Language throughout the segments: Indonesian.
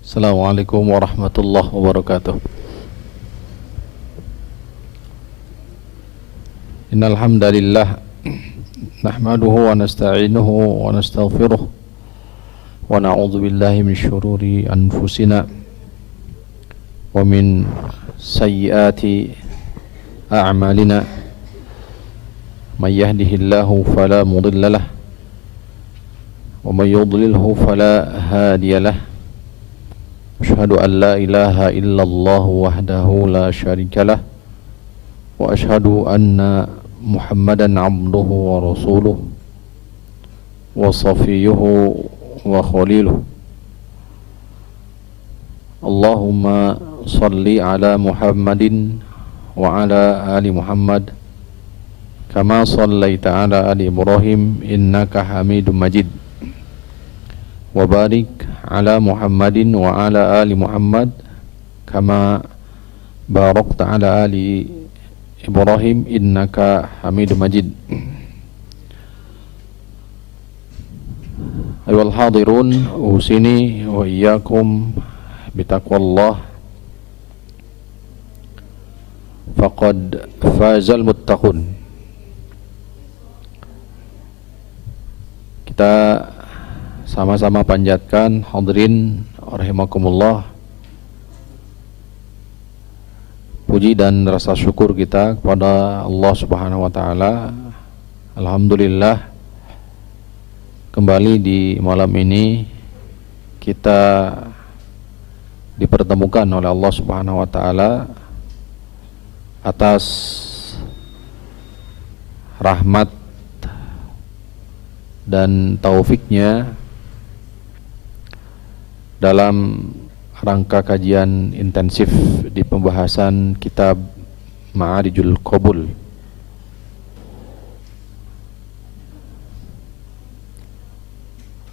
Assalamualaikum warahmatullahi wabarakatuh. Innal hamdalillah nahmaduhu wa nasta'inuhu wa nastaghfiruh wa na'udzu billahi min syururi anfusina wa min sayyiati a'malina. May yahdihillahu fala mudilla lahu wa may yudlilhu fala hadiya lahu. Asyhadu an la ilaha illallah wahdahu la syarika lah wa asyhadu anna Muhammadan abduhu wa rasuluh wa safiyuhu wa khaliluh. Allahumma salli ala Muhammadin wa ala ali Muhammad kama sallaita ala ali Ibrahim innaka Hamidum Majid. Wa barik ala Muhammadin wa ala ali Muhammad kama barakta ala ali Ibrahim innaka Hamidum Majid. Ayuhal hadirun, usini wa iyyakum bitaqwallah faqad fazal muttaqun. Kita sama-sama panjatkan hadirin rahimakumullah puji dan rasa syukur kita kepada Allah Subhanahu wa taala. Alhamdulillah, kembali di malam ini kita dipertemukan oleh Allah Subhanahu wa taala atas rahmat dan taufiknya dalam rangka kajian intensif di pembahasan kitab Ma'arijul Qabul.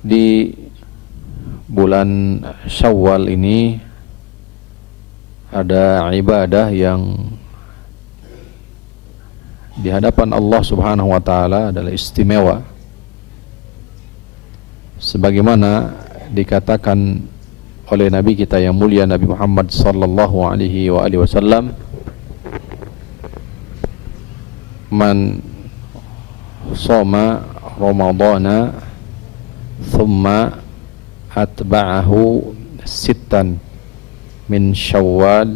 Di bulan Syawal ini ada ibadah yang di hadapan Allah Subhanahu wa taala adalah istimewa, sebagaimana dikatakan oleh Nabi kita yang mulia Nabi Muhammad sallallahu alaihi wa alihi wasallam, man shoma ramadhana thumma atba'ahu sittan min syawalin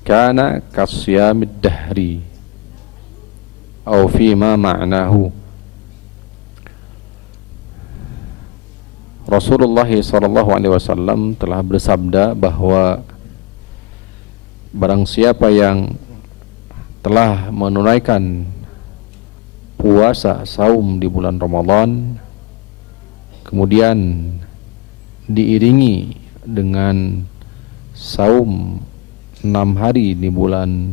kana kasyamid dahri aw fima ma'nahu. Rasulullah SAW telah bersabda bahwa barang siapa yang telah menunaikan puasa saum di bulan Ramadan kemudian diiringi dengan saum 6 hari di bulan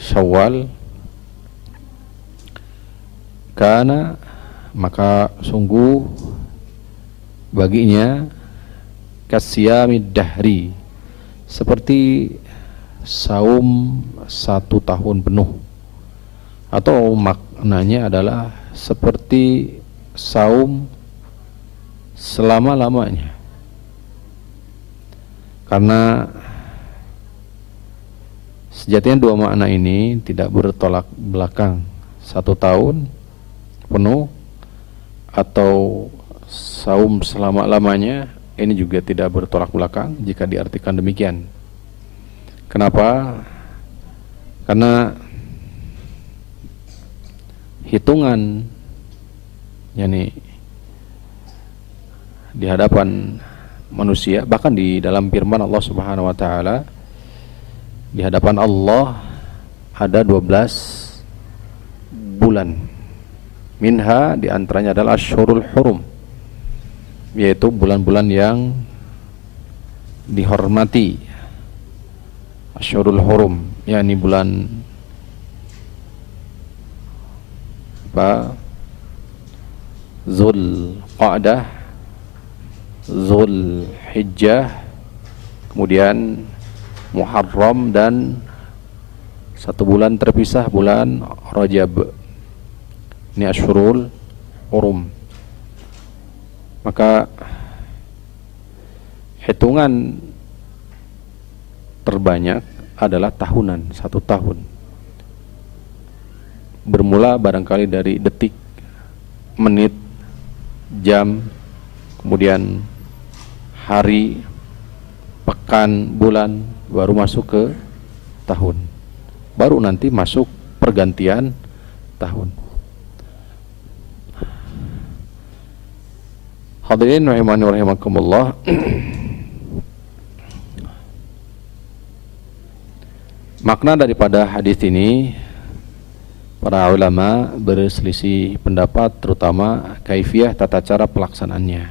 Syawal, karena maka sungguh baginya kasyamid dahri, seperti saum 1 tahun penuh, atau maknanya adalah seperti saum selama-lamanya. Karena sejatinya dua makna ini tidak bertolak belakang. 1 tahun penuh atau saum selama-lamanya ini juga tidak bertolak belakang jika diartikan demikian. Kenapa? Karena hitungan yakni di hadapan manusia, bahkan di dalam firman Allah Subhanahu wa taala, di hadapan Allah ada 12 bulan. Minha, di antaranya adalah Asyhurul Hurum, yaitu bulan-bulan yang dihormati. Asyhurul Hurum yakni bulan Zulqa'dah, Zulhijjah, kemudian Muharram, dan 1 bulan terpisah, bulan Rajab. Ini Asyhurul Hurum. Maka hitungan terbanyak adalah tahunan, 1 tahun. Bermula barangkali dari detik, menit, jam, kemudian hari, pekan, bulan, baru masuk ke tahun. Baru nanti masuk pergantian tahun. Hadirin rahimani wa rahimakumullah. Makna daripada hadis ini, para ulama berselisih pendapat, terutama kaifiyah, tata cara pelaksanaannya.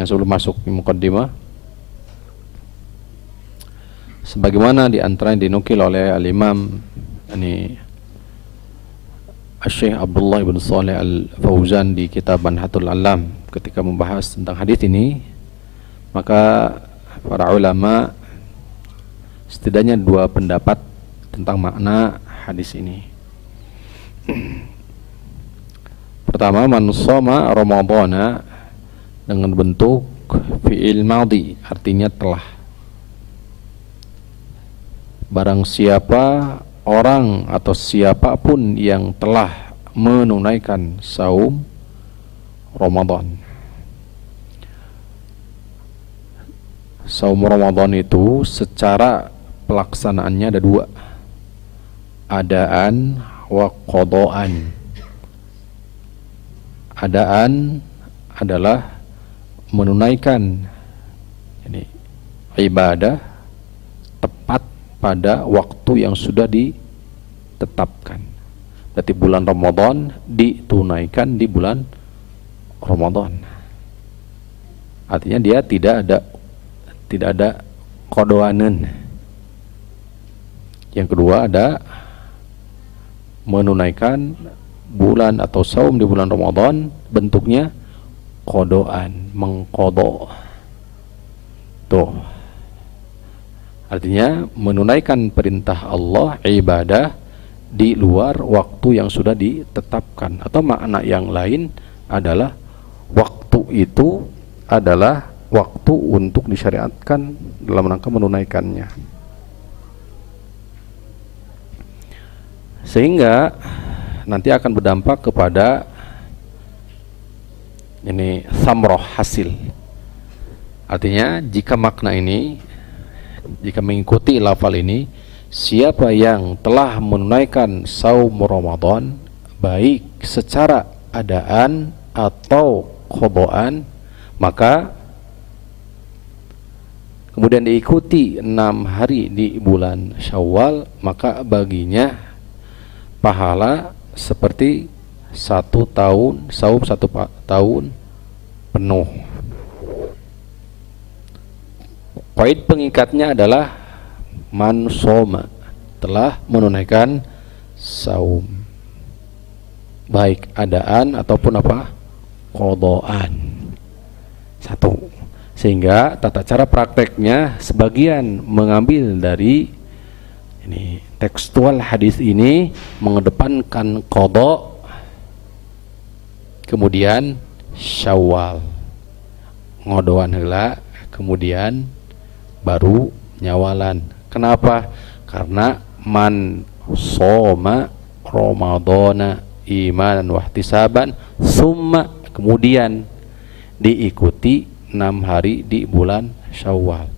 Nah, sebelum masuk di muqaddimah, sebagaimana di antara yang dinukil oleh al-Imam Syekh Abdullah bin Shalih Al-Fauzan di kitab Manhatul Alam ketika membahas tentang hadis ini, maka para ulama setidaknya 2 pendapat tentang makna hadis ini. Pertama, man shoma ramadhana dengan bentuk fi'il madhi, artinya telah. Barang siapa orang atau siapapun yang telah menunaikan saum Ramadan. Saum Ramadan itu secara pelaksanaannya ada 2, adaan wa qadaan. Adaan adalah menunaikan ini ibadah tepat pada waktu yang sudah ditetapkan. Berarti bulan Ramadan ditunaikan di bulan Ramadan. Artinya dia tidak ada qadaanan. Yang kedua, ada menunaikan bulan atau saum di bulan Ramadan, bentuknya qadaan, mengqadha. Tuh. Artinya menunaikan perintah Allah, ibadah di luar waktu yang sudah ditetapkan. Atau makna yang lain adalah waktu itu adalah waktu untuk disyariatkan dalam rangka menunaikannya. Sehingga nanti akan berdampak kepada ini samroh, hasil. Artinya jika makna ini, jika mengikuti lafal ini, siapa yang telah menunaikan saum Ramadan baik secara adaan atau qadaan, maka kemudian diikuti 6 hari di bulan Syawal, maka baginya pahala seperti 1 tahun saum, 1 tahun penuh. Qaid pengikatnya adalah man shoma, telah menunaikan saum baik adaan ataupun apa, qadaan. 1. Sehingga tata cara prakteknya sebagian mengambil dari ini tekstual hadis ini, mengedepankan qadha, kemudian Syawal, ngodoan heula, kemudian baru nyawalan. Kenapa? Karena man shoma ramadhana imanan wa ihtisaban summa, kemudian diikuti 6 hari di bulan Syawal.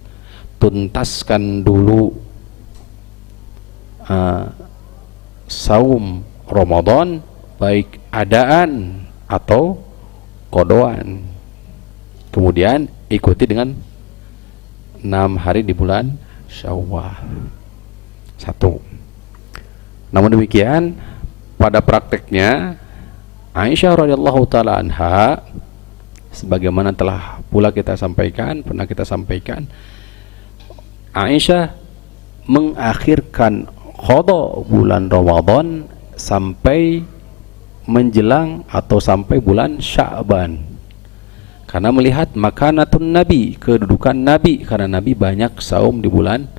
Tuntaskan dulu saum Ramadan baik adaan atau qadaan, kemudian ikuti dengan 6 hari di bulan Syawal. 1. Namun demikian, pada prakteknya Aisyah radhiyallahu taala anha, sebagaimana telah pula kita sampaikan, pernah kita sampaikan, Aisyah mengakhirkan qadha bulan Ramadan sampai menjelang atau sampai bulan Sya'ban, karena melihat makanatun Nabi, kedudukan Nabi, karena Nabi banyak saum di bulan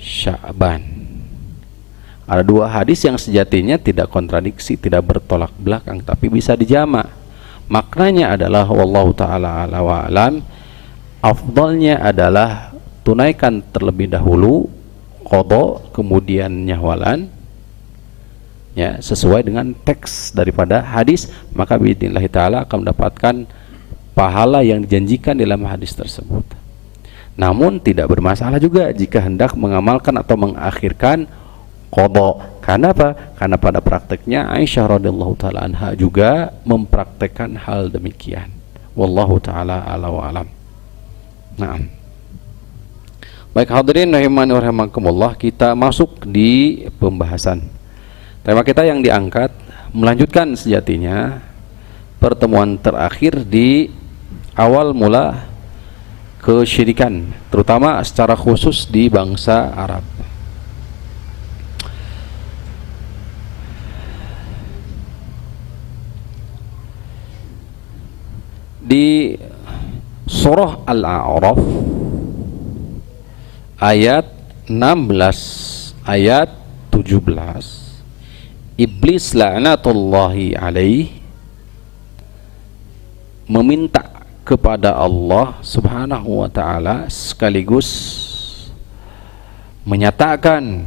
Sya'ban. Ada 2 hadis yang sejatinya tidak kontradiksi, tidak bertolak belakang, tapi bisa dijamak. Maknanya adalah wallahu taala ala wa alam, afdalnya adalah tunaikan terlebih dahulu qada, kemudian nyahwalan, ya, sesuai dengan teks daripada hadis, maka biidznillah taala akan mendapatkan pahala yang dijanjikan dalam hadis tersebut. Namun tidak bermasalah juga jika hendak mengamalkan atau mengakhirkan qada. Karena apa? Karena pada prakteknya Aisyah radhiyallahu taala anha juga mempraktekkan hal demikian. Wallahu taala ala wa alam. Naam. Baik hadirin rahimani wa rahimakumullah, kita masuk di pembahasan. Tema kita yang diangkat melanjutkan sejatinya pertemuan terakhir di awal mula kesyirikan, terutama secara khusus di bangsa Arab. Di surah Al-A'raf ayat 16 ayat 17, iblis la'natullahi alaih meminta kepada Allah subhanahu wa ta'ala sekaligus menyatakan,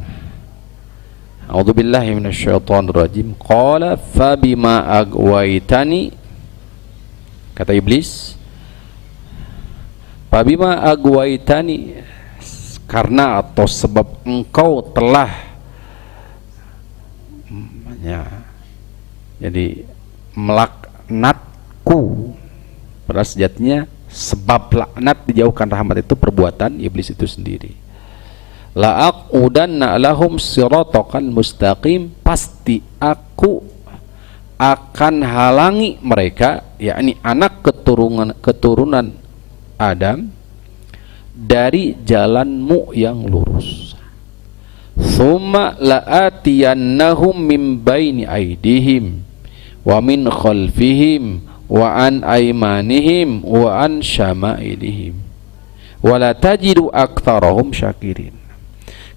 a'udzubillahi minasyaitonirrajim, qala fabima agwaitani, kata iblis, fabima agwaitani, karena atau sebab engkau telah, ya, jadi melaknatku. Pada sejatinya sebab laknat dijauhkan rahmat itu perbuatan iblis itu sendiri. La'aqudanna lahum siratal mustaqim, pasti aku akan halangi mereka, yakni anak keturunan Adam, dari jalanmu yang lurus. Tsumma la'atiyannahum min baini aydihim wa min khalfihim wa an aymanihim wa an syama'ilihim wa la tajidu aktsarahum syakirin.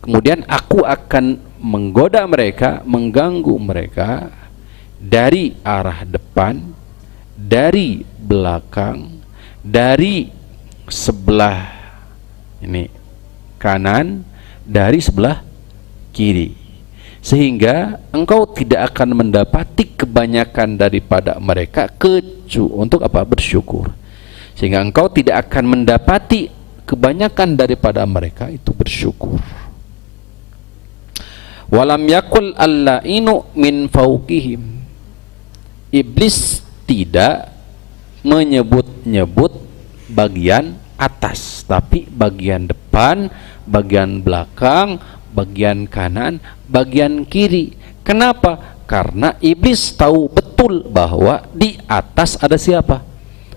Kemudian aku akan menggoda mereka, mengganggu mereka dari arah depan, dari belakang, dari sebelah ini kanan, dari sebelah kiri, sehingga engkau tidak akan mendapati kebanyakan daripada mereka untuk apa? Bersyukur. Sehingga engkau tidak akan mendapati kebanyakan daripada mereka itu bersyukur. Walam yakul allainu min fawqihim, iblis tidak menyebut-nyebut bagian atas, tapi bagian depan, bagian belakang, bagian kanan, bagian kiri. Kenapa? Karena iblis tahu betul bahwa di atas ada siapa?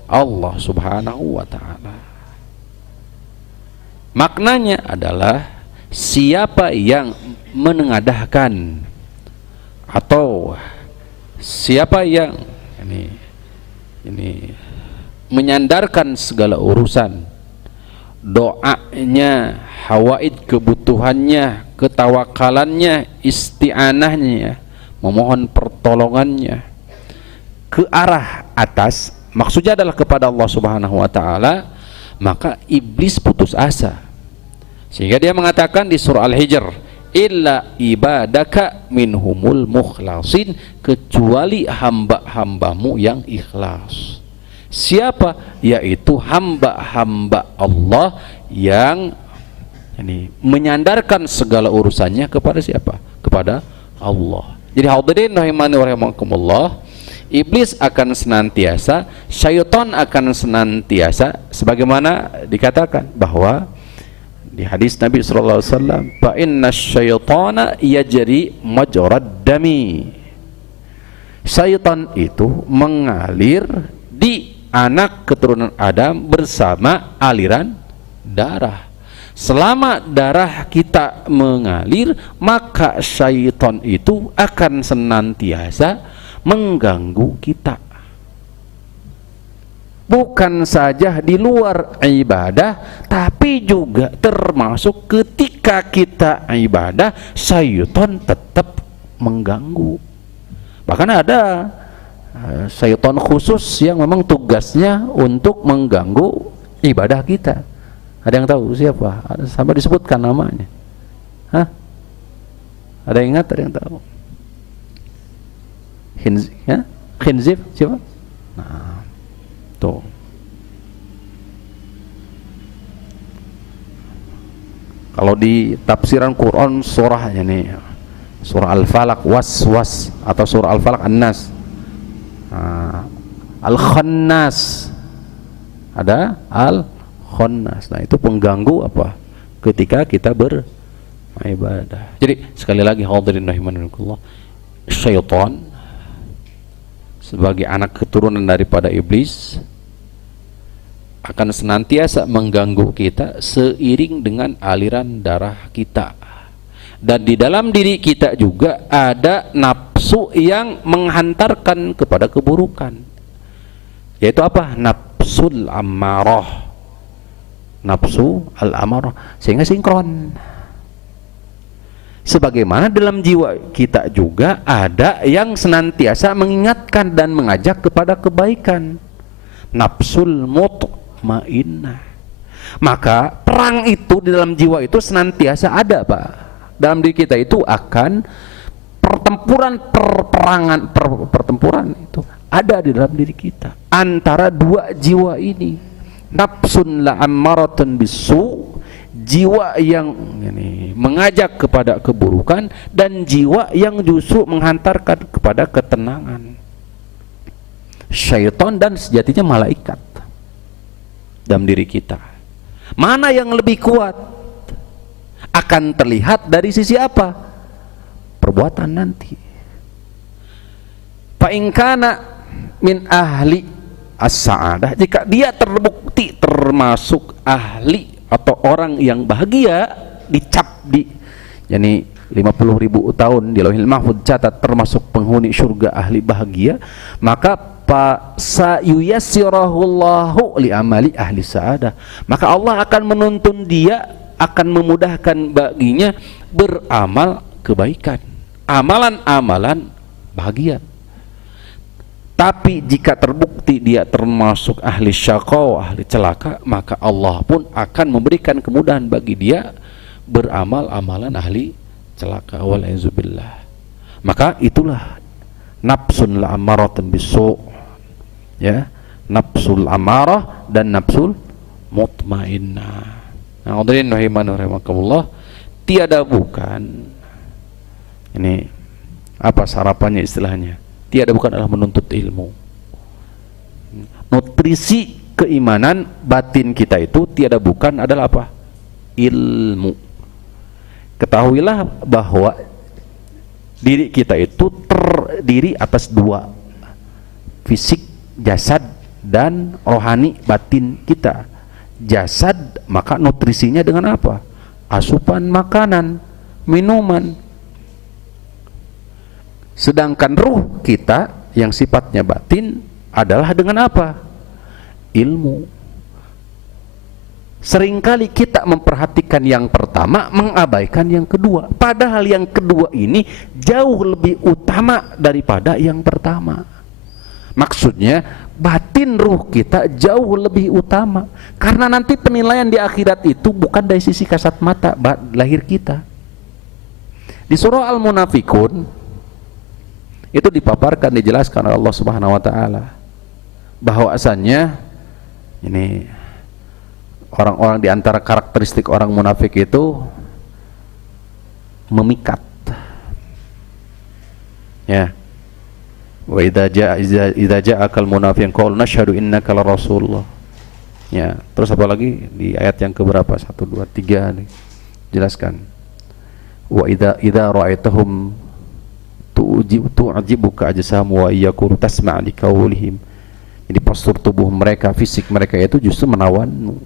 Allah subhanahu wa ta'ala. Maknanya adalah siapa yang menengadahkan atau siapa yang ini menyandarkan segala urusan, doanya, hawaid kebutuhannya, ketawakalannya, isti'anahnya, memohon pertolongannya ke arah atas, maksudnya adalah kepada Allah subhanahu wa ta'ala, maka iblis putus asa. Sehingga dia mengatakan di surah Al-Hijr, illa ibadaka minhumul mukhlasin, kecuali hamba-hambamu yang ikhlas. Siapa? Yaitu hamba-hamba Allah yang menyandarkan segala urusannya kepada siapa? Kepada Allah. Jadi hadirin rahimani wa rahimakumullah, iblis akan senantiasa, syaitan akan senantiasa, sebagaimana dikatakan bahwa di hadis Nabi sallallahu alaihi wasallam, fa inna syaitana yajri majrad dami, syaitan itu mengalir di anak keturunan Adam bersama aliran darah. Selama darah kita mengalir, maka syaitan itu akan senantiasa mengganggu kita. Bukan saja di luar ibadah, tapi juga termasuk ketika kita ibadah, syaitan tetap mengganggu. Bahkan ada syaitan khusus yang memang tugasnya untuk mengganggu ibadah kita. Ada yang tahu siapa? Sampai disebutkan namanya. Hah? Ada yang ingat? Ada yang tahu? Khinzib siapa? Nah, tuh. Kalau di tafsiran Quran surahnya nih, surah Al-Falaq was atau surah Al-Falaq An-Nas, Al-Khannas, ada Al-Khannas. Nah itu pengganggu apa? Ketika kita beribadah. Jadi sekali lagi hadirin rahimakumullah, syaitan sebagai anak keturunan daripada iblis akan senantiasa mengganggu kita seiring dengan aliran darah kita. Dan di dalam diri kita juga ada nafsu yang menghantarkan kepada keburukan, yaitu apa? Nafsul ammarah, nafsu al-amarah, sehingga sinkron. Sebagaimana dalam jiwa kita juga ada yang senantiasa mengingatkan dan mengajak kepada kebaikan, nafsul mutmainnah. Maka perang itu di dalam jiwa itu senantiasa ada, Pak. Dalam diri kita itu akan pertempuran itu ada di dalam diri kita antara dua jiwa ini, nafsun la'ammaratun bisu, jiwa yang mengajak kepada keburukan, dan jiwa yang justru menghantarkan kepada ketenangan. Syaitan dan sejatinya malaikat dalam diri kita. Mana yang lebih kuat? Akan terlihat dari sisi apa? Perbuatan nanti. Fa in kana min ahli as-sa'adah, jika dia terbukti termasuk ahli atau orang yang bahagia, dicap di yani 50.000 tahun di Lauhil Mahfuz catat termasuk penghuni surga ahli bahagia, maka fa sayuyassirahullahu li amali ahli sa'adah, maka Allah akan menuntun dia, akan memudahkan baginya beramal kebaikan, amalan-amalan bahagia. Tapi jika terbukti dia termasuk ahli syaqaw, ahli celaka, maka Allah pun akan memberikan kemudahan bagi dia beramal amalan ahli celaka, wal'azubillah. Maka itulah nafsun la'ammaratan bisu', ya, nafsul amarah dan nafsul mutmainnah. Nah, hadirin rahimakumullah, tiada bukan ini apa sarapannya istilahnya, tiada bukan adalah menuntut ilmu. Nutrisi keimanan batin kita itu tiada bukan adalah apa? Ilmu. Ketahuilah bahwa diri kita itu terdiri atas dua, fisik, jasad, dan rohani, batin kita. Jasad, maka nutrisinya dengan apa? Asupan makanan, minuman. Sedangkan ruh kita yang sifatnya batin adalah dengan apa? Ilmu. Seringkali kita memperhatikan yang pertama, mengabaikan yang kedua, padahal yang kedua ini jauh lebih utama daripada yang pertama. Maksudnya batin ruh kita jauh lebih utama, karena nanti penilaian di akhirat itu bukan dari sisi kasat mata lahir kita. Di surah Al-Munafikun itu dipaparkan, dijelaskan oleh Allah Subhanahu wa taala bahwasannya ini orang-orang di antara karakteristik orang munafik itu memikat, ya. Wa idza ja'akal munafiqun qalu nashhadu innaka la rasulullah. Ya, terus apa lagi di ayat yang keberapa? 1 2 3 nih. Jelaskan. Wa idza ra'aitahum tu'jibuka ajsamu wa yaqulu tasma' li qawlihim. Jadi postur tubuh mereka, fisik mereka itu justru menawanmu.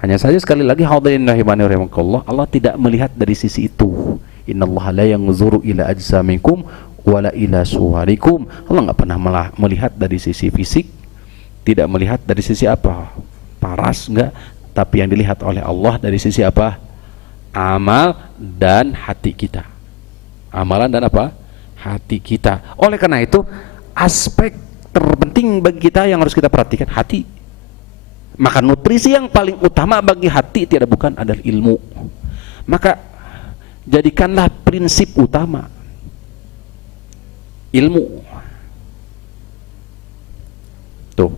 Hanya saja sekali lagi hadirin rahimakumullah, Allah tidak melihat dari sisi itu. Innallaha la yanzuru ila ajsamikum wala ila suwarikum. Allah nggak pernah melihat dari sisi fisik, tidak melihat dari sisi apa? Paras, enggak. Tapi yang dilihat oleh Allah dari sisi apa? Amal dan hati kita. Amalan dan apa? Hati kita. Oleh karena itu aspek terpenting bagi kita yang harus kita perhatikan hati. Maka nutrisi yang paling utama bagi hati tidak bukan adalah ilmu. Maka jadikanlah prinsip utama ilmu. Tuh.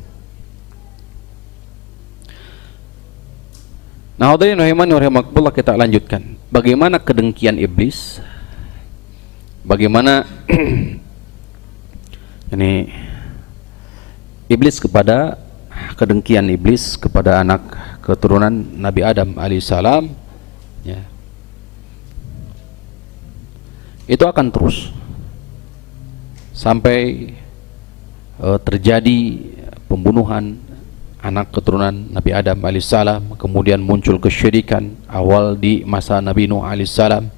Nah, hadirin rahimani wa rahimakumullah, kita lanjutkan. Bagaimana kedengkian iblis? Bagaimana ini iblis kepada kedengkian iblis kepada anak keturunan Nabi Adam alaihissalam, ya. Itu akan terus sampai terjadi pembunuhan anak keturunan Nabi Adam alaihissalam, kemudian muncul kesyirikan awal di masa Nabi Nuh alaihissalam,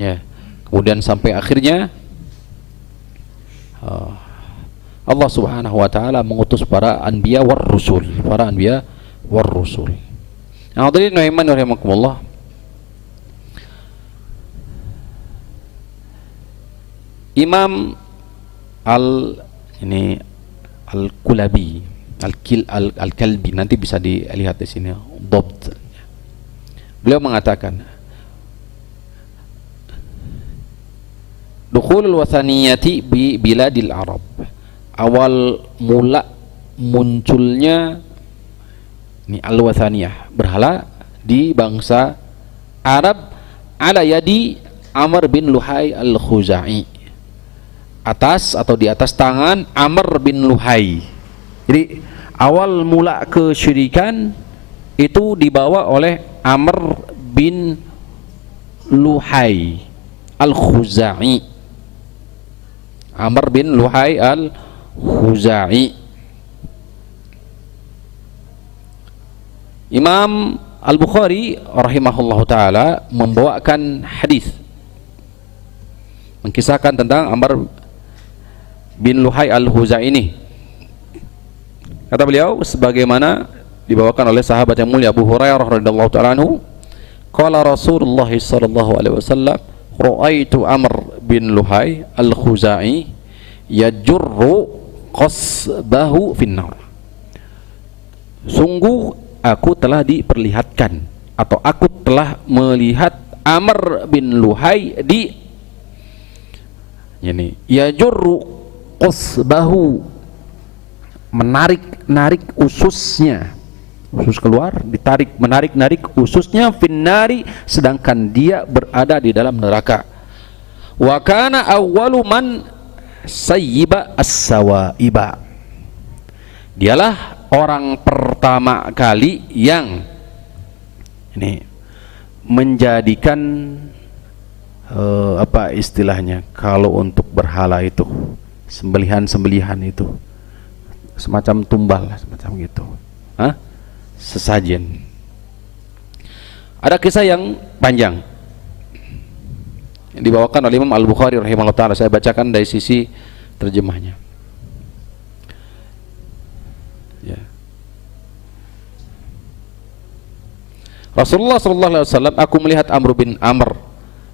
ya. Kemudian sampai akhirnya Allah subhanahu wa ta'ala mengutus para anbiya war rusul, para anbiya war rusul. Nah, hadirin rahimani wa rahimakumullah, Imam Al-Kulabi, Al-Kalbi, nanti bisa dilihat di sini Dhabt. Beliau mengatakan dukhulul wathaniyati bi biladil Arab, awal mula munculnya ini al-wathaniyah, berhala di bangsa Arab, ala yadi Amr bin Luhai al-Khuzai, atas atau di atas tangan Amr bin Luhai. Jadi awal mula kesyirikan itu dibawa oleh Amr bin Luhai al-Khuzai. Amr bin Luhai al-Khuzai. Imam Al-Bukhari rahimahullahu taala membawakan hadis mengkisahkan tentang Amr bin Luhai al-Khuzai ini. Kata beliau, sebagaimana dibawakan oleh sahabat yang mulia Abu Hurairah radhiyallahu taala anhu, qala Rasulullah sallallahu alaihi wasallam, ra'aitu Amr bin Luhai al-Khuzai yajurru qasbahu finnar. Sungguh aku telah diperlihatkan atau aku telah melihat Amr bin Luhai di ini yajurru qasbahu, menarik ususnya, usus keluar, ditarik, menarik ususnya, finnari, sedangkan dia berada di dalam neraka. Wa kana awwalu man sayyiba as-sawaiba, dialah orang pertama kali yang ini menjadikan apa istilahnya kalau untuk berhala itu, sembelihan itu semacam tumbal, semacam gitu, sesajen. Ada kisah yang panjang yang dibawakan oleh Imam Al-Bukhari rahimahullah ta'ala. Saya bacakan dari sisi terjemahnya, ya. Rasulullah sallallahu alaihi wasallam, aku melihat Amr bin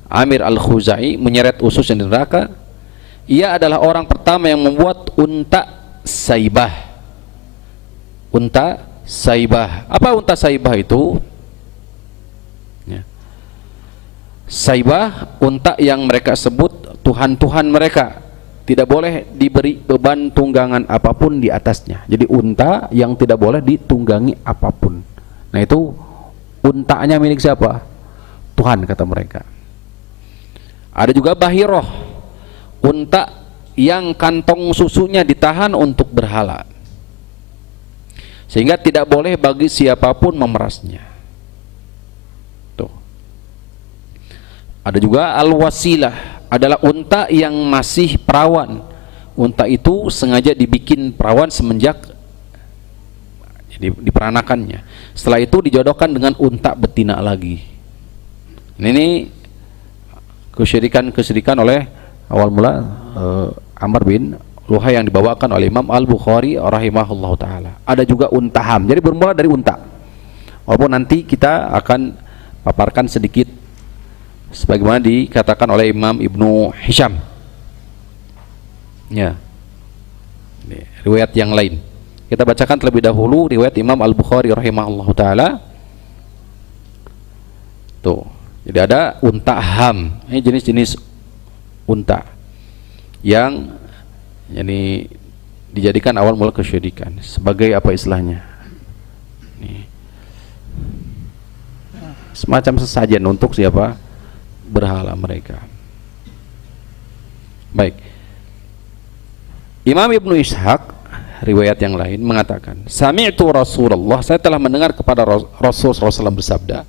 Amir al-Khuzai menyeret ususnya di neraka. Ia adalah orang pertama yang membuat unta saibah. Unta saibah. Apa unta saibah itu? Ya. Saibah, unta yang mereka sebut Tuhan-Tuhan mereka, tidak boleh diberi beban tunggangan apapun di atasnya. Jadi unta yang tidak boleh ditunggangi apapun. Nah, itu untanya milik siapa? Tuhan, kata mereka. Ada juga Bahiroh, unta yang kantong susunya ditahan untuk berhala, sehingga tidak boleh bagi siapapun memerasnya. Tuh. Ada juga Al-Wasilah, adalah unta yang masih perawan. Unta itu sengaja dibikin perawan semenjak diperanakannya. Setelah itu dijodohkan dengan unta betina lagi. Ini kesyirikan oleh awal mula Amr bin Luhai yang dibawakan oleh Imam Al-Bukhari rahimahullah ta'ala. Ada juga unta ham, jadi bermula dari unta. Walaupun nanti kita akan paparkan sedikit sebagaimana dikatakan oleh Imam Ibnu Hisham, ya. Ini riwayat yang lain. Kita bacakan terlebih dahulu riwayat Imam Al-Bukhari rahimahullahu taala. Tuh. Jadi ada unta ham. Ini jenis-jenis unta yang yani dijadikan awal mula kesyirikan. Sebagai apa istilahnya? Nih. Semacam sesajen untuk siapa? Berhala mereka. Baik. Imam Ibnu Ishaq riwayat yang lain mengatakan, sami'tu Rasulullah, saya telah mendengar kepada Rasul SAW bersabda,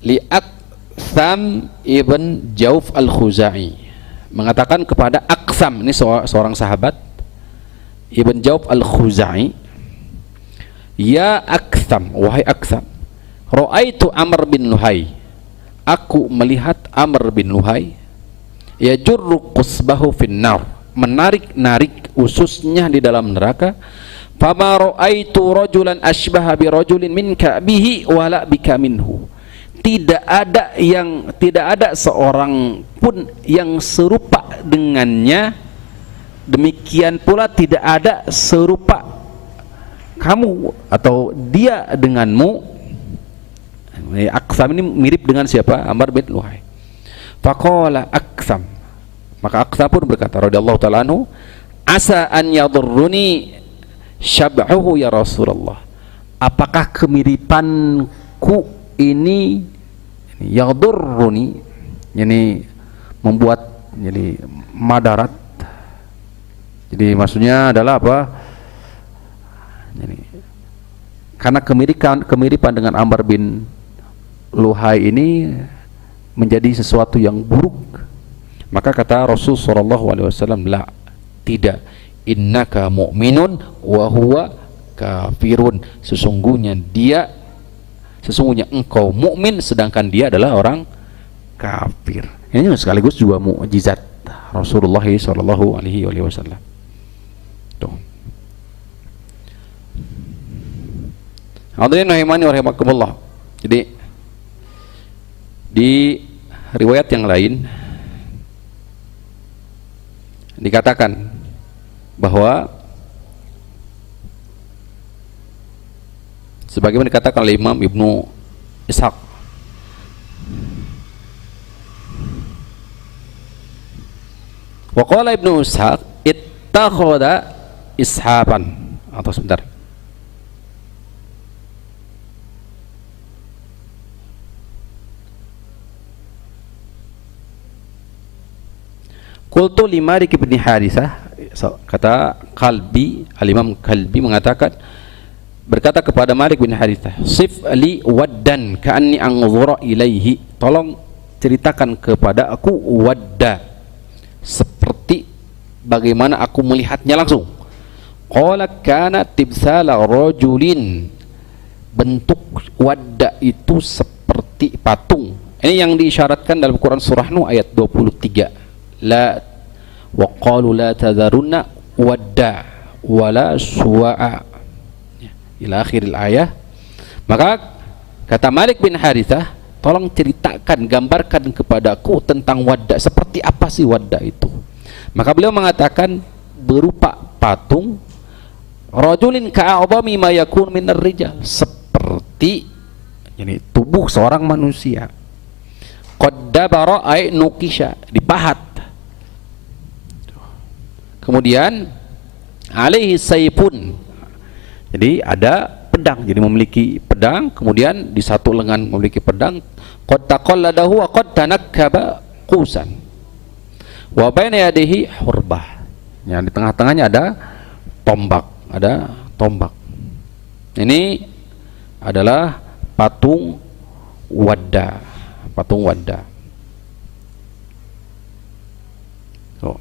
li Aqtham ibn Jauf al-Khuzai, mengatakan kepada Aqtham, ini seorang sahabat, ibn Jauf al-Khuzai, ya Aqtham, wahai Aqtham, ra'aitu Amr bin Luhai, aku melihat Amr bin Luhai, yajurru qusbahu finnar, menarik-narik ususnya di dalam neraka. Fama ra'aitu rajulan asbaha bi rajulin min ka'bihi wala bika minhu, tidak ada seorang pun yang serupa dengannya, demikian pula tidak ada serupa kamu atau dia denganmu. Aqtham ini mirip dengan siapa? Amr bin Luhai. Faqala Aqtham, maka Aqtham pun berkata radhiyallahu ta'ala anhu, asa an yadurruni syab'uhu ya Rasulullah, apakah kemiripanku ini yadurruni, yani membuat jadi madarat, jadi maksudnya adalah apa, jadi, karena kemiripan dengan Amr bin Luhai ini menjadi sesuatu yang buruk. Maka kata Rasul SAW, la, tidak, innaka mu'minun wa huwa kafirun, sesungguhnya engkau mukmin sedangkan dia adalah orang kafir. Ini sekaligus juga mukjizat Rasulullah SAW. Tuh. Hadirin rahimani wa rahimakumullah. Jadi di riwayat yang lain dikatakan bahwa sebagaimana dikatakan oleh Imam Ibnu Ishaq, wa qala Ibnu Ishaq ittakhadha ishaban, atau sebentar, qultu li Malik bin Harithah, kata Kalbi, Al-Imam Kalbi mengatakan, berkata kepada Malik bin Harithah, sif li waddan ka'anni anzura ilaihi, tolong ceritakan kepada aku wadda, seperti bagaimana aku melihatnya langsung. Qala kana tibsala rajulin, bentuk wadda itu seperti patung. Ini yang diisyaratkan dalam Quran surah Nuh ayat 23, la wa qalu la tadharunna wadda wala suwa'a ila akhiril ayah. Maka kata Malik bin Harithah, tolong ceritakan, gambarkan kepadaku tentang wadda, seperti apa sih wadda itu. Maka beliau mengatakan berupa patung, rajulin ka'adhami ma yakun minar rijal, seperti ini tubuh seorang manusia, qaddabara ay nukisha, dipahat, kemudian alaihi saifun, jadi ada pedang, jadi memiliki pedang, kemudian di satu lengan memiliki pedang, qad taqalladahu wa qad tanakkaba qusan wa baina yadihi hurbah, yang di tengah-tengahnya ada tombak. Ini adalah patung wadda. Oh.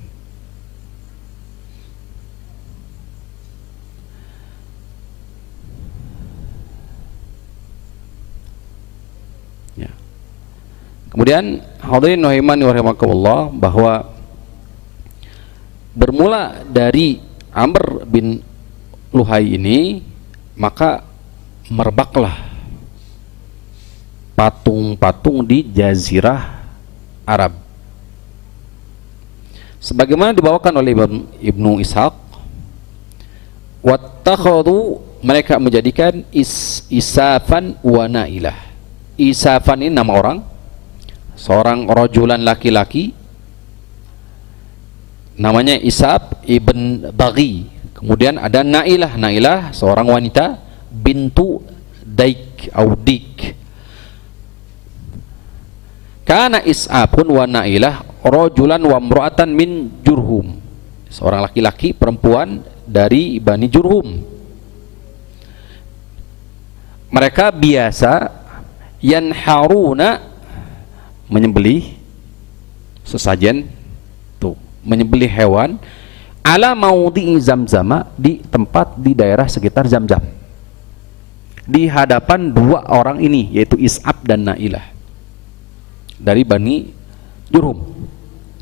Ya. Kemudian hadirin rahimani wa rahimakumullah, bahwa bermula dari Amr bin Luhai ini, maka merebaklah patung-patung di jazirah Arab. Sebagaimana dibawakan oleh Ibnu Ishaq, Wattakhadhu, mereka menjadikan Isafan wa Nailah. Isafan ini nama orang, seorang rajulan laki-laki namanya Isaf ibn Baghi. Kemudian ada Nailah, Nailah seorang wanita, bintu Daik atau Dik. Kana Is'afun wa Nailah rajulan wa imra'atan min Jurhum, seorang laki-laki perempuan dari Bani Jurhum. Mereka biasa yanharuna, menyembelih sesajen, tuh menyembelih hewan, ala maudhi'i Zamzama, di tempat di daerah sekitar Zamzam, di hadapan dua orang ini, yaitu Is'ab dan Nailah dari Bani Jurhum,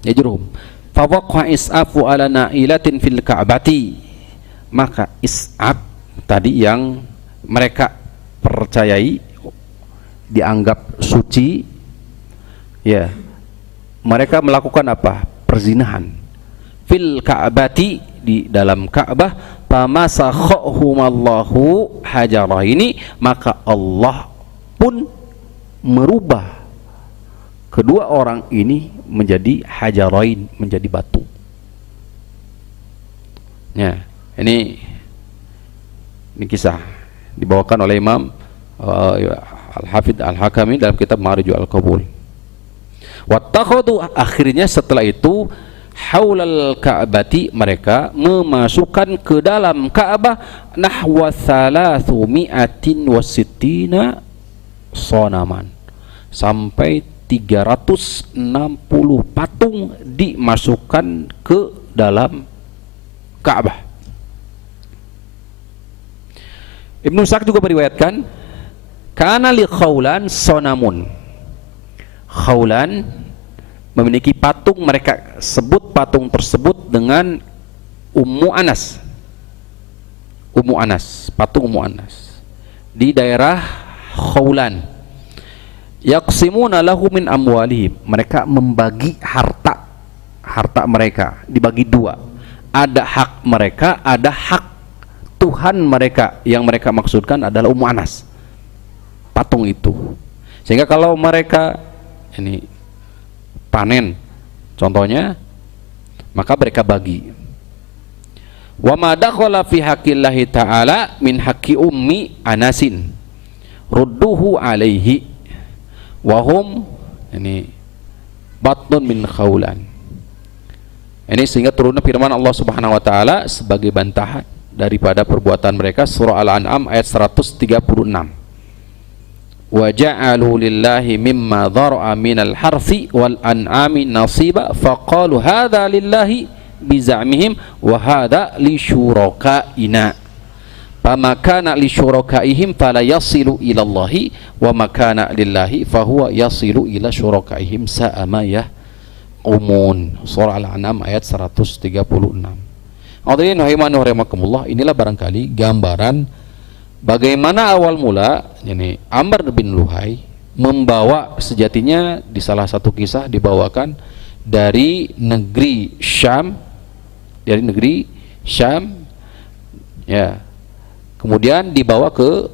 ya Jurhum. Fawaqqa Is'afu ala Nailatin fil Ka'bati, maka Is'ab tadi yang mereka percayai, dianggap suci, ya, mereka melakukan apa? Perzinahan fil Ka'bati, di dalam Ka'bah. Famasakhahumallahu hajara, ini maka Allah pun merubah kedua orang ini menjadi hajarain, menjadi batu. Ya, ini kisah dibawakan oleh Imam Al-Hafidh Al-Hakami dalam kitab Ma'riju Al-Qabul. Wattakhadhu, akhirnya setelah itu haulal Ka'bati, mereka memasukkan ke dalam Ka'bah nahwa 360 sonaman, sampai 360 patung dimasukkan ke dalam Ka'bah. Ibnu Sa'd juga meriwayatkan, kana li Khawlan sonamun, Khawlan memiliki patung, mereka sebut patung tersebut dengan Ummu Anas. Ummu Anas, patung Ummu Anas di daerah Khawlan. Yaqsimuna lahu min amwalihim, mereka membagi harta mereka dibagi dua, ada hak mereka, ada hak Tuhan mereka. Yang mereka maksudkan adalah Ummu Anas, patung itu. Sehingga kalau mereka ini panen contohnya, maka mereka bagi. Wa ma dakhala fi haqqillahi ta'ala min haqqi ummi Anasin rudduhu alaihi wahum, ini batnun min Khawlan. Ini sehingga turunnya firman Allah Subhanahu wa taala sebagai bantahan daripada perbuatan mereka. Surah Al-An'am ayat 136. Wa ja'alu lillahi mimma dhara'a minal harfi wal an'ami nasiba faqalu hadza lillahi bizamihim wa hadza li syurakaina. Fama kana li syurakaihim fala yasilu ila Allahi wa ma kana lillahi fahuwa yasilu ila syurakaihim sa'a ma yahkumun. Surah Al-An'am ayat 136. Hadirin rahimakumullah, inilah barangkali gambaran bagaimana awal mula ini Amr bin Luhai membawa, sejatinya di salah satu kisah dibawakan dari negeri Syam, ya, kemudian dibawa ke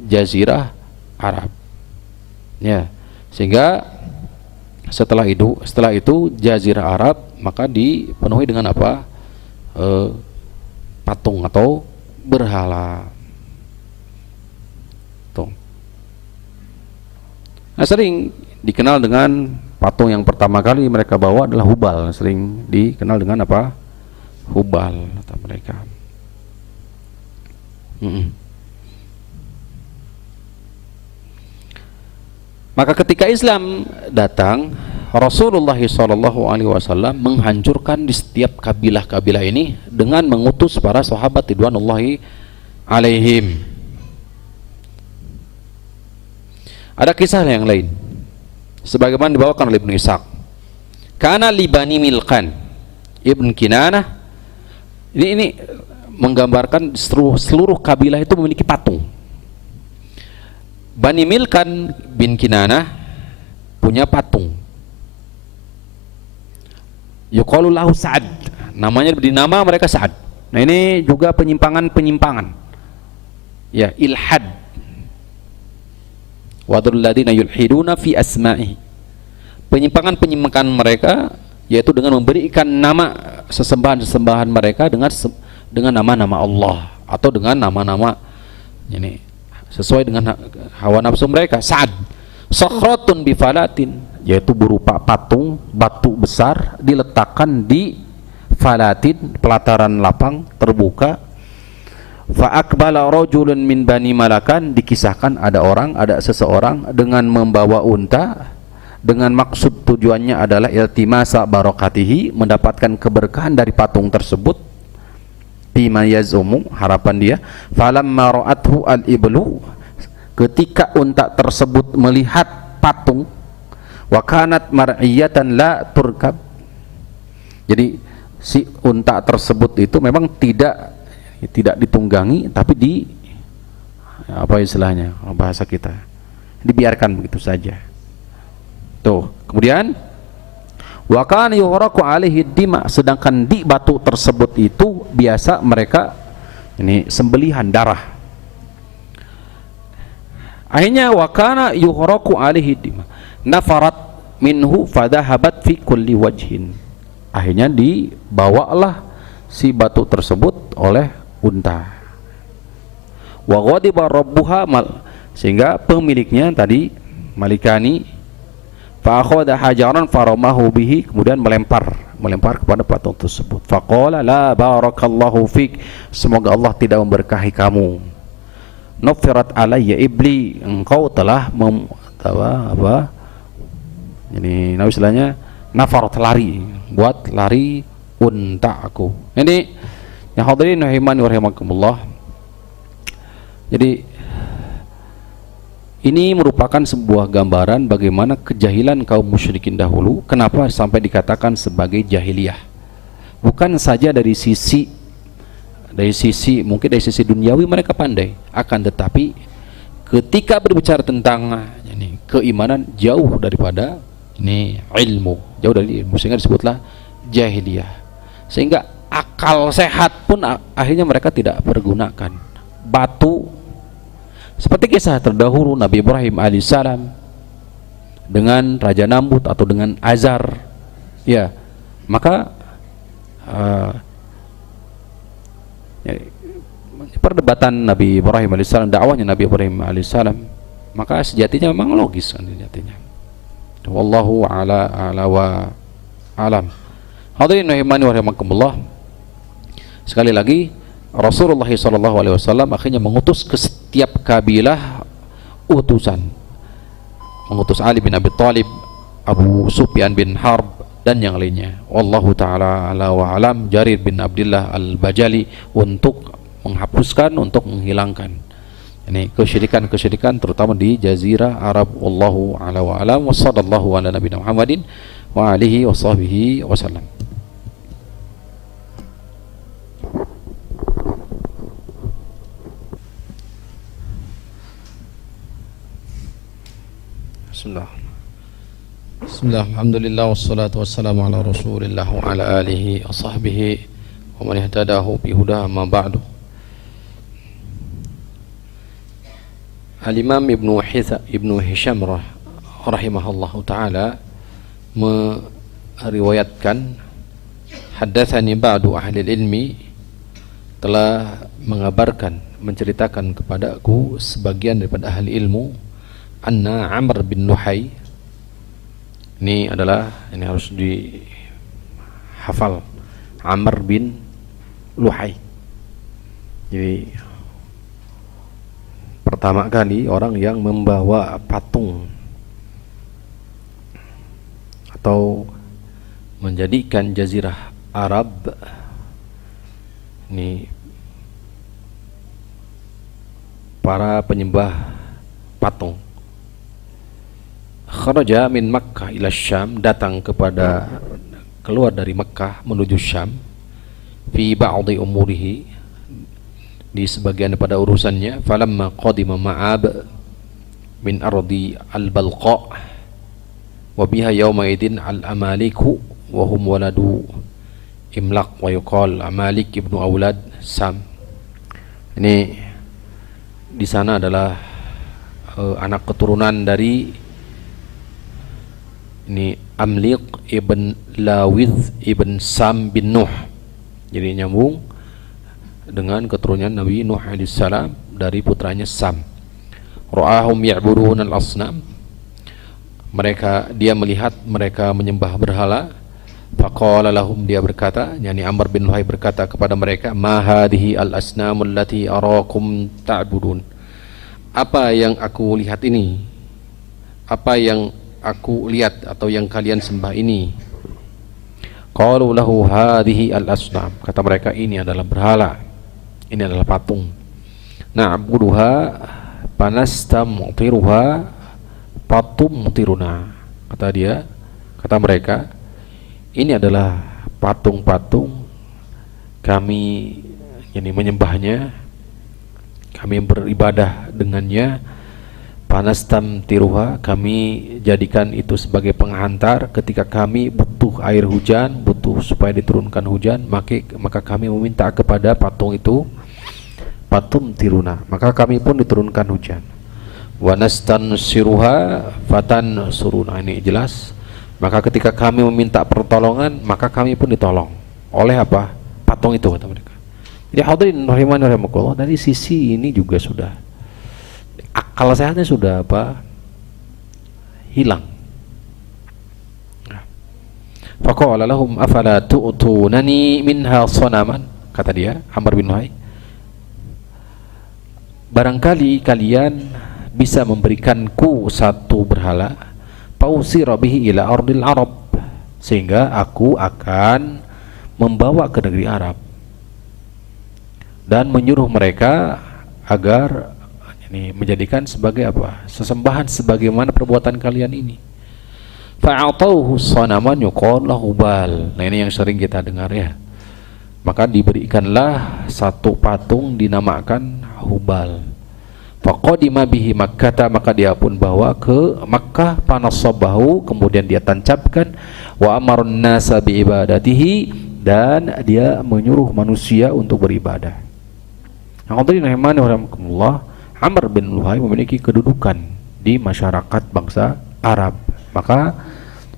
Jazirah Arab, ya, sehingga setelah itu Jazirah Arab maka dipenuhi dengan apa? Patung atau berhala. Tuh. Nah, sering dikenal dengan patung yang pertama kali mereka bawa adalah Hubal, sering dikenal dengan apa? Hubal kata mereka. Maka ketika Islam datang, Rasulullah SAW menghancurkan di setiap kabilah-kabilah ini dengan mengutus para sahabat ridwanullahi alaihim. Ada kisah yang lain sebagaimana dibawakan oleh Ibnu Ishaq. Kana li Bani Milkan Ibn Kinanah, ini menggambarkan seluruh kabilah itu memiliki patung. Bani Milkan bin Kinanah punya patung. Yuqalu lahu Sa'ad, namanya, dinama mereka Sa'ad. Nah, ini juga penyimpangan-penyimpangan. Ya, ilhad. Wadrul ladzina yulhiduna fi asma'ihi. Penyimpangan-penyimpangan mereka yaitu dengan memberikan nama sesembahan-sesembahan mereka dengan nama-nama Allah atau dengan nama-nama ini sesuai dengan hawa nafsu mereka. Sa'ad sakhratun bifalatin, yaitu berupa patung batu besar diletakkan di falatin, pelataran lapang terbuka. Fa aqbala rajulun min bani Malakan, dikisahkan ada seseorang dengan membawa unta dengan maksud tujuannya adalah iltimasa barakatihi, mendapatkan keberkahan dari patung tersebut. Bima yazumu, harapan dia. Falamma ra'athu al-iblu, ketika unta tersebut melihat patung, wa kanat mar'iyatan la turkab, jadi si unta tersebut itu memang tidak ditunggangi, tapi apa istilahnya bahasa kita, dibiarkan begitu saja. Tuh, kemudian wa kana yuhraqu alaihi dima, sedangkan di batu tersebut itu biasa mereka ini sembelihan darah. Akhirnya wa kana yuhraqu alaihi dima nafarat minhu fadhahabat fi kulli wajhin, akhirnya dibawalah si batu tersebut oleh unta. Wa ghadiba rabbuha, sehingga pemiliknya tadi Malikani, fa akhadha hajaran faramahu bihi, kemudian melempar kepada patung tersebut. Faqala la barakallahu fik, semoga Allah tidak memberkahi kamu. Nufirat alayya ibli, engkau telah ini istilahnya nafarat, lari, buat lari unta aku. Ini ya hadirin rahimani wa rahimakumullah. Jadi ini merupakan sebuah gambaran bagaimana kejahilan kaum musyrikin dahulu. Kenapa sampai dikatakan sebagai jahiliyah? Bukan saja dari sisi mungkin dari sisi duniawi mereka pandai, akan tetapi ketika berbicara tentang ini keimanan jauh daripada ini ilmu, jauh dari ilmu, sehingga disebutlah jahiliyah. Sehingga akal sehat pun akhirnya mereka tidak pergunakan. Batu, seperti kisah terdahulu Nabi Ibrahim alaihissalam dengan Raja Namrud atau dengan Azar, ya, maka perdebatan Nabi Ibrahim alaihissalam, dakwahnya Nabi Ibrahim alaihissalam, maka sejatinya memang logis kan sejatinya. Wallahu a'la wa alam. Hadirin rahimani wa rahimakumullah. Sekali lagi Rasulullah SAW akhirnya mengutus ke setiap kabilah utusan, mengutus Ali bin Abi Thalib, Abu Sufyan bin Harb dan yang lainnya. Wallahu ta'ala ala wa alam. Jarir bin Abdullah al-Bajali untuk menghapuskan, untuk menghilangkan ini kesyirikan terutama di jazirah Arab. Wallahu ala wa alam. Wa sallallahu ala nabiyina Muhammadin wa alihi wa sahbihi wasallam. Bismillah, alhamdulillah, wassalatu wassalamu ala rasulillah wa ala alihi wa sahbihi wa man ihtadahu bihudah, ma ba'du. Al-Imam Ibnu Hisham rahimahullahu ta'ala meriwayatkan, haddatsani ba'du ahli ilmi, telah mengabarkan, menceritakan kepadaku sebagian daripada ahli ilmu, anna Amr bin Luhai, ini harus dihafal, Amr bin Luhai. Jadi pertama kali orang yang membawa patung atau menjadikan jazirah Arab ini para penyembah patung. Kharaja min Makkah ila Syam, datang keluar dari Makkah menuju Syam, fi ba'dhi umurihi, di sebagian daripada urusannya. Falamma qadima Ma'ab min ardi al-Balqa wa biha yawma idin al-Amaliku wa hum waladu Imlaq wa yuqal Malik ibnu Aulad Sam. Ini di sana adalah anak keturunan dari ini Amliq ibn Lawidh ibn Sam bin Nuh. Jadi nyambung dengan keturunan Nabi Nuh alaihissalam dari putranya Sam. Ra'ahum ya'budun al-asnam. Dia melihat mereka menyembah berhala. Faqala lahum, dia berkata, yakni Amr bin Luhai berkata kepada mereka, ma hadhihi al-asnamul lati arakum ta'budun. Apa yang aku lihat ini? Apa yang aku lihat atau yang kalian sembah ini? Qalu lahu hadhihi al-asnam. Kata mereka, ini adalah berhala. Ini adalah patung. Na'buduha panastamutiruha patumtiruna. Kata mereka, ini adalah patung-patung, kami ini menyembahnya, kami beribadah dengannya. Panastamtiruha, kami jadikan itu sebagai penghantar ketika kami butuh air hujan, butuh supaya diturunkan hujan, maka kami meminta kepada patung itu, patumtiruna, maka kami pun diturunkan hujan. Wa nastansiruha fatansuruna. Ini jelas. Maka ketika kami meminta pertolongan, maka kami pun ditolong oleh apa? Patung itu, kata mereka. Jadi hadirin rahimani rahimakumullah, dari sisi ini juga sudah akal sehatnya sudah apa? Hilang. Faqala lahum afala tu'tunani minha sanaman. Kata dia, Amr bin Luhai, barangkali kalian bisa memberikanku satu berhala, fausira bihi ila ardil Arab, sehingga aku akan membawa ke negeri Arab dan menyuruh mereka agar ini menjadikan sebagai apa? Sesembahan sebagaimana perbuatan kalian ini. Fa'atauhu sanaman yuqal lahu Hubal. Nah, ini yang sering kita dengar ya. Maka diberikanlah satu patung dinamakan Hubal. Faqadima bihi Makkah, maka dia pun bawa ke Makkah, panasabahu, kemudian dia tancapkan, wa amarun nasa bi ibadatihi, dan dia menyuruh manusia untuk beribadah. Alhamdulillah, Amr bin Luhai memiliki kedudukan di masyarakat bangsa Arab, maka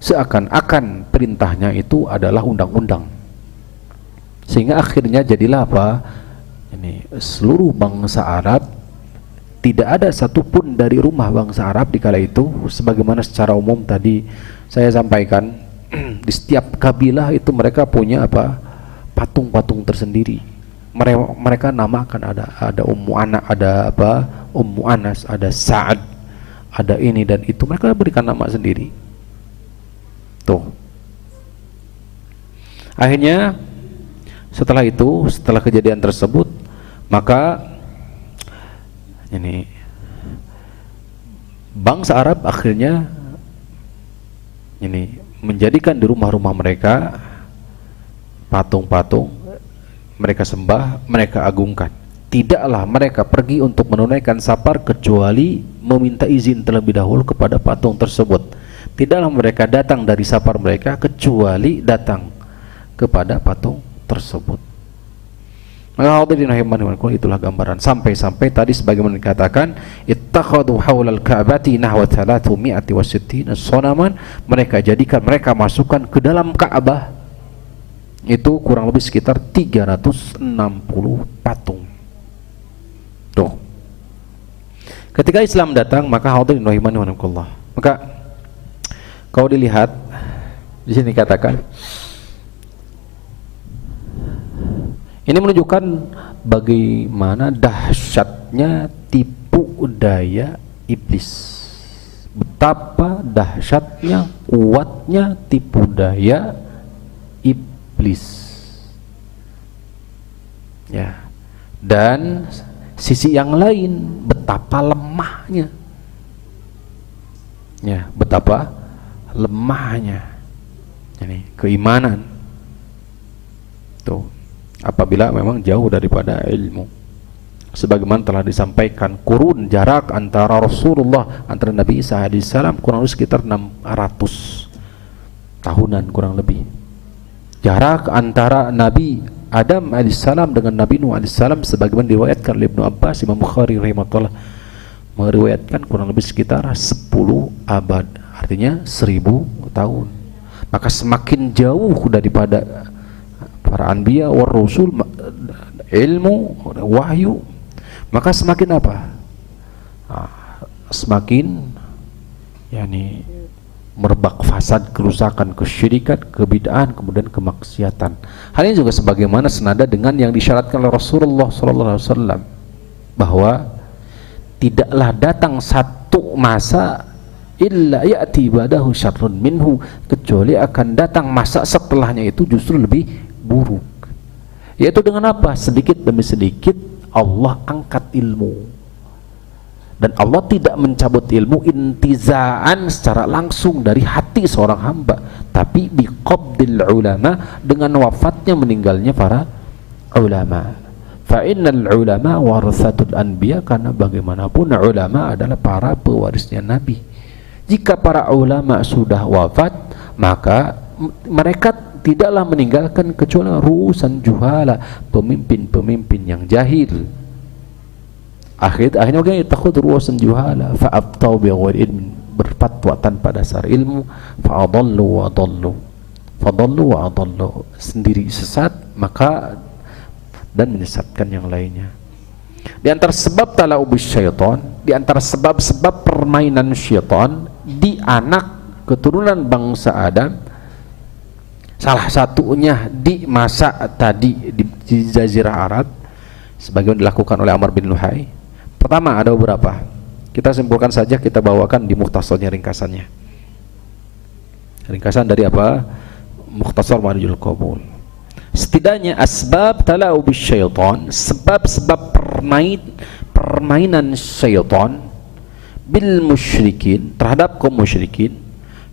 seakan-akan perintahnya itu adalah undang-undang, sehingga akhirnya jadilah apa? Ini seluruh bangsa Arab, tidak ada satupun dari rumah bangsa Arab di kala itu, sebagaimana secara umum tadi saya sampaikan, di setiap kabilah itu mereka punya apa? Patung-patung tersendiri. Mereka namakan, ada Ummu Anak, ada apa? Ummu Anas, ada Sa'ad, ada ini dan itu, mereka berikan nama sendiri. Tuh. Akhirnya setelah kejadian tersebut, maka ini bangsa Arab akhirnya ini menjadikan di rumah-rumah mereka patung-patung, mereka sembah, mereka agungkan. Tidaklah mereka pergi untuk menunaikan safar kecuali meminta izin terlebih dahulu kepada patung tersebut. Tidaklah mereka datang dari safar mereka kecuali datang kepada patung tersebut. Maka hadirin rahimakumullah, itulah gambaran sampai-sampai tadi sebagaimana dikatakan, ittakhadhu haulal ka'bati nahwa 360 sanaman, mereka jadikan, mereka masukkan ke dalam Ka'bah itu kurang lebih sekitar 360 patung. Tuh. Ketika Islam datang, maka hadirin rahimakumullah, maka kalau dilihat di sini katakan, ini menunjukkan bagaimana dahsyatnya tipu daya iblis. Betapa dahsyatnya, kuatnya tipu daya iblis. Ya. Dan sisi yang lain, betapa lemahnya. Ya, betapa lemahnya. Ini keimanan. Tuh. Apabila memang jauh daripada ilmu, sebagaimana telah disampaikan, kurun jarak antara Rasulullah, antara Nabi Isa alaihissalam kurang lebih sekitar 600 tahunan kurang lebih. Jarak antara Nabi Adam alaihissalam dengan Nabi Nuh alaihissalam sebagaimana diriwayatkan oleh Ibnu Abbas, Imam Bukhari rahimahullah meriwayatkan kurang lebih sekitar 10 abad, artinya 1000 tahun. Maka semakin jauh daripada para anbiya war rasul ilmu wahyu, maka semakin apa? Semakin yakni merebak fasad, kerusakan, kesyirikan, kebid'ahan, kemudian kemaksiatan. Hal ini juga sebagaimana senada dengan yang disyaratkan oleh Rasulullah SAW, bahwa tidaklah datang satu masa illa ya'ti ba'dahu syarrun minhu, kecuali akan datang masa setelahnya itu justru lebih buruk. Yaitu dengan apa? Sedikit demi sedikit Allah angkat ilmu. Dan Allah tidak mencabut ilmu intizaan secara langsung dari hati seorang hamba, tapi biqabdil ulama, dengan wafatnya, meninggalnya para ulama. Fa innal ulama warathatul anbiya, karena bagaimanapun ulama adalah para pewarisnya Nabi. Jika para ulama sudah wafat, maka mereka tidaklah meninggalkan kecuali ru'usan juhala, pemimpin-pemimpin yang jahil. Akhirnya orang takut ru'usan juhala fa'abtau bighayri ilmin, berfatwa tanpa dasar ilmu, fa'adallu wa adallu, fadallu wa adallu, sendiri sesat maka dan menyesatkan yang lainnya. Di antara sebab tala'ubus syaitan, di antara sebab-sebab permainan syaitan di anak keturunan bangsa Adam, salah satunya di masa tadi di Jazirah Arab sebagaimana dilakukan oleh Amr bin Luhai. Pertama, ada beberapa, kita simpulkan saja, kita bawakan di mukhtasarnya, ringkasannya. Ringkasan dari apa? Mukhtasar Marijul Qabul. Setidaknya asbab tala'ubus syaitan, sebab-sebab permainan syaitan bil musyrikin, terhadap kaum musyrikin,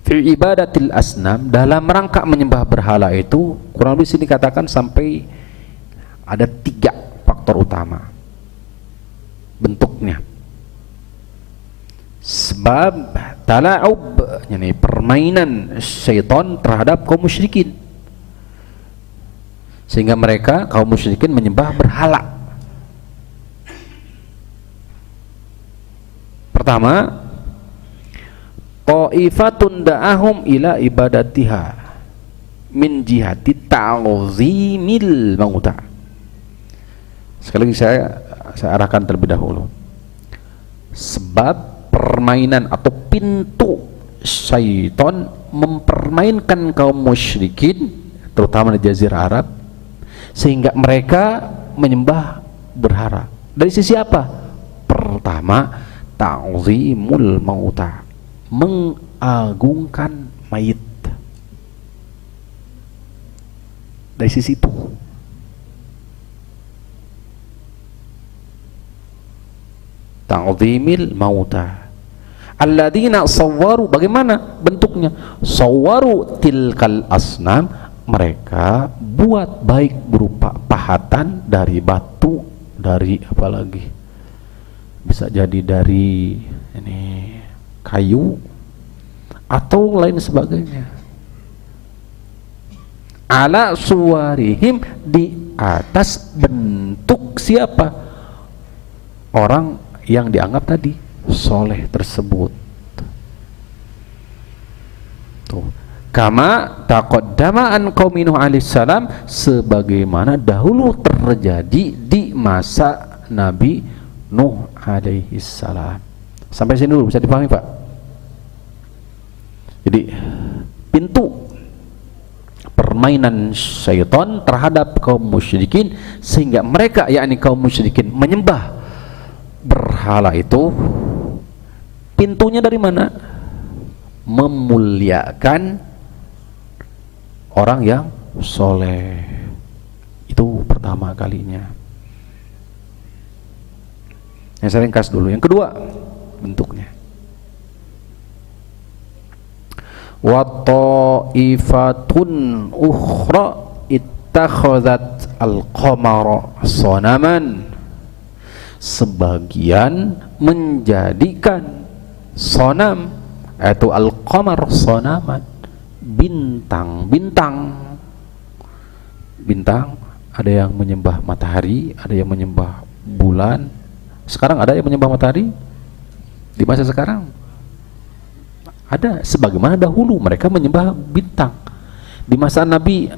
fi ibadatil asnam, dalam rangka menyembah berhala itu, kurang lebih sini katakan sampai ada 3 faktor utama bentuknya. Sebab tala'ub, yakni permainan syaitan terhadap kaum musyrikin, sehingga mereka kaum musyrikin menyembah berhala. Pertama, qa'ifatun da'ahum ila ibadatiha min jihati ta'zimil mauta. Sekali lagi saya arahkan terlebih dahulu. Sebab permainan atau pintu syaitan mempermainkan kaum musyrikin, terutama di Jazirah Arab, sehingga mereka menyembah berhala. Dari sisi apa? Pertama, ta'zimul mauta, mengagungkan mayit. Dari sisi itu. Ta'zimil mauta alladzina sawwaru, bagaimana bentuknya? Sawwaru tilkal asnam, mereka buat baik berupa pahatan dari batu, dari apa lagi, bisa jadi dari ini kayu atau lain sebagainya, ala suwarihim, di atas bentuk siapa? Orang yang dianggap tadi soleh tersebut. Tuh, kama taqaddama an qaumi Nuh alaihissalam, sebagaimana dahulu terjadi di masa Nabi Nuh alaihissalam. Sampai sini dulu bisa dipahami, Pak? Jadi pintu permainan syaitan terhadap kaum musyrikin, sehingga mereka, yakni kaum musyrikin, menyembah berhala itu, pintunya dari mana? Memuliakan orang yang soleh. Itu pertama kalinya. Yang saya ringkas dulu. Yang kedua bentuknya, wa ta'ifatun ukhra ittakhadhat al-qamara sanaman, sebagian menjadikan sonam, yaitu al-qamar, sonaman, bintang-bintang, bintang, ada yang menyembah matahari, ada yang menyembah bulan. Sekarang ada yang menyembah matahari di masa sekarang? Ada. Sebagaimana dahulu mereka menyembah bintang. Di masa Nabi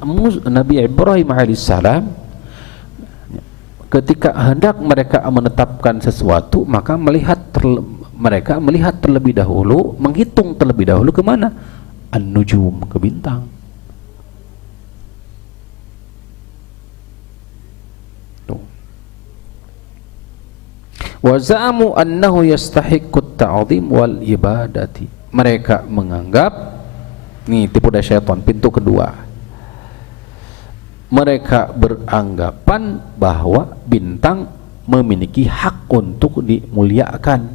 Ibrahim alaihissalam, ketika hendak mereka menetapkan sesuatu, maka mereka melihat terlebih dahulu, menghitung terlebih dahulu kemana? An-nujum, ke bintang. Wa za'amu annahu yastahiqqut ta'zim wal ibadati. Mereka menganggap, nih tipu daya syaitan, pintu kedua. Mereka beranggapan bahwa bintang memiliki hak untuk dimuliakan.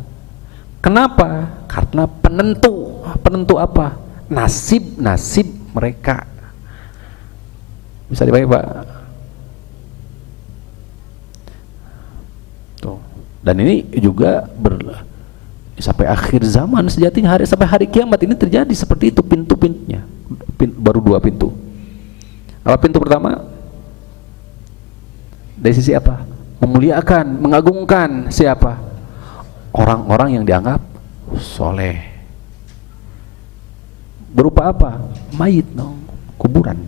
Kenapa? Karena penentu apa? Nasib mereka. Bisa dibaca, Pak? Tuh. Dan ini juga sampai akhir zaman sejatinya, sampai hari kiamat ini terjadi seperti itu pintu-pintunya. Baru dua pintu. Apa pintu pertama? Dari sisi apa? Memuliakan, mengagungkan siapa? Orang-orang yang dianggap soleh. Berupa apa? Mayit, kuburan.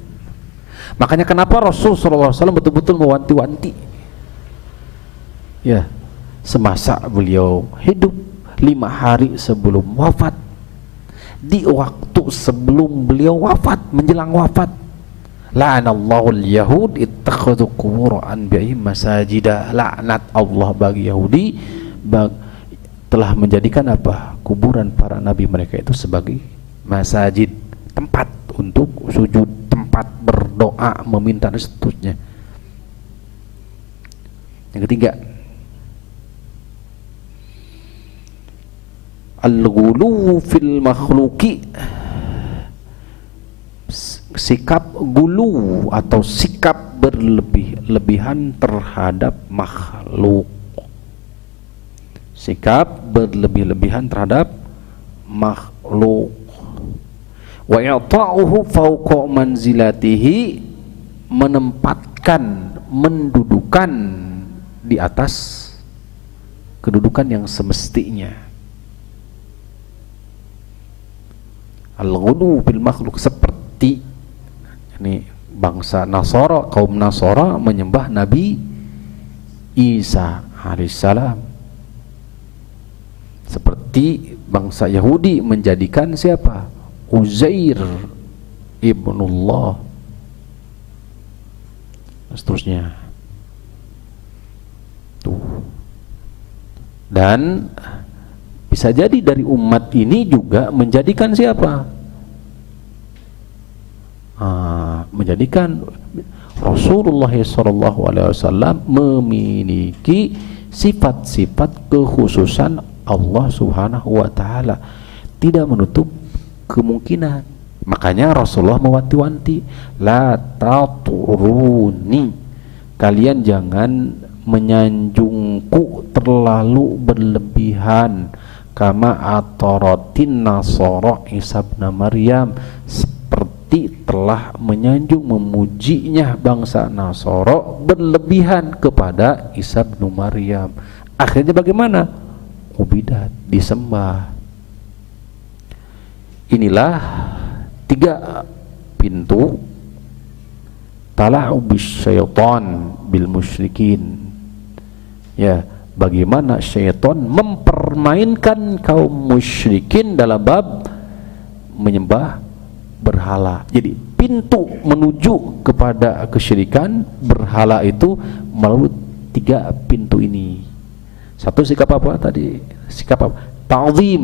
Makanya kenapa Rasul SAW betul-betul mewanti-wanti, ya, semasa beliau hidup, 5 hari sebelum wafat, di waktu sebelum beliau wafat, menjelang wafat, la'anallahu al-yahud ittakhadhu qubur anbiya'ihim masajida. Laknat Allah bagi Yahudi telah menjadikan apa? Kuburan para nabi mereka itu sebagai masajid, tempat untuk sujud, tempat berdoa, meminta dan seterusnya. Yang ketiga, al-ghulu fil makhluki, sikap gulu atau sikap berlebihan terhadap makhluk. Sikap berlebihan terhadap makhluk. Wa i'ta'uhu fawqa manzilatihi, menempatkan, mendudukan di atas kedudukan yang semestinya. Al-ghulu bil makhluk, seperti ini bangsa Nasara, kaum Nasara menyembah Nabi Isa alaihissalam, seperti bangsa Yahudi menjadikan siapa? Uzair ibnullah, dan seterusnya. Tuh. Dan bisa jadi dari umat ini juga menjadikan siapa? Menjadikan Rasulullah SAW memiliki sifat-sifat kekhususan Allah Subhanahu wa Ta'ala, tidak menutup kemungkinan. Makanya Rasulullah mewanti-wanti, la taturuni, kalian jangan menyanjungku terlalu berlebihan, kama ataratin nasara Isa bin Maryam, seperti telah menyanjung memujinya bangsa Nasara berlebihan kepada Isa bin Maryam. Akhirnya bagaimana? Ubidat, disembah. Inilah 3 pintu tala'ubis syaitan bil musyrikin, ya, bagaimana syaitan mempermainkan kaum musyrikin dalam bab menyembah berhala. Jadi pintu menuju kepada kesyirikan berhala itu melalui 3 pintu ini. Satu, sikap apa tadi? Sikap apa? Ta'zim,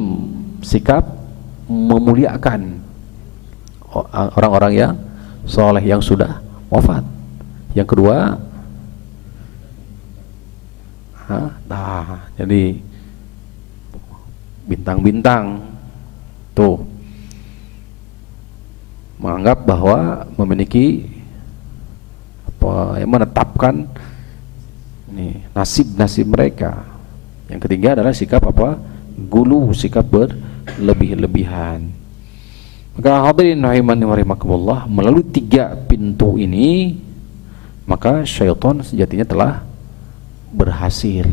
sikap memuliakan orang-orang yang soleh yang sudah wafat. Yang kedua, jadi bintang-bintang tuh menganggap bahwa memiliki apa, yang menetapkan nih nasib-nasib mereka. Yang ketiga adalah sikap apa? Gulu, sikap berlebih-lebihan. Maka hadirin rahimani wa rahimakumullah, melalui 3 pintu ini maka syaitan sejatinya telah berhasil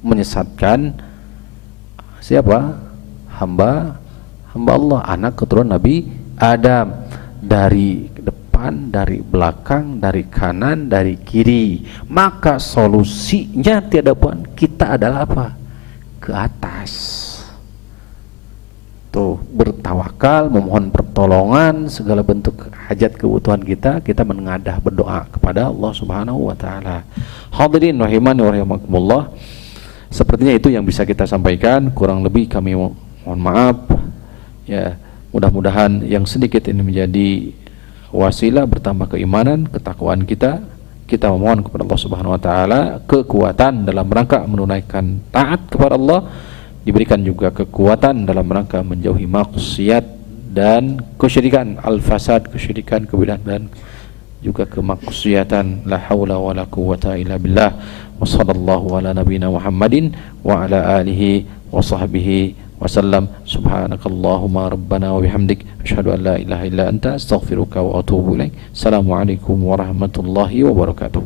menyesatkan siapa? Hamba Allah, anak keturunan Nabi Adam, dari depan, dari belakang, dari kanan, dari kiri. Maka solusinya tiada pun kita adalah apa? Ke atas. Tuh, bertawakal, memohon pertolongan, segala bentuk hajat kebutuhan kita menengadah berdoa kepada Allah Subhanahu wa taala. Hadirin rahimani wa rahimakumullah. Sepertinya itu yang bisa kita sampaikan, kurang lebih kami mohon maaf. Ya, mudah-mudahan yang sedikit ini menjadi wasilah bertambah keimanan, ketakwaan kita. Kita memohon kepada Allah Subhanahu wa taala kekuatan dalam rangka menunaikan taat kepada Allah, diberikan juga kekuatan dalam rangka menjauhi maksiat dan kesyirikan, al-fasad, kesyirikan, kebidahan dan juga kemaksiatan. La haula wala quwwata illa billah. Wa sallallahu ala nabiyyina Muhammadin wa ala alihi wa sahbihi wasallam. Subhanakallahumma rabbana wa bihamdik asyhadu an la ilaha illa anta astaghfiruka wa atubu ilaik. Assalamualaikum warahmatullahi wabarakatuh.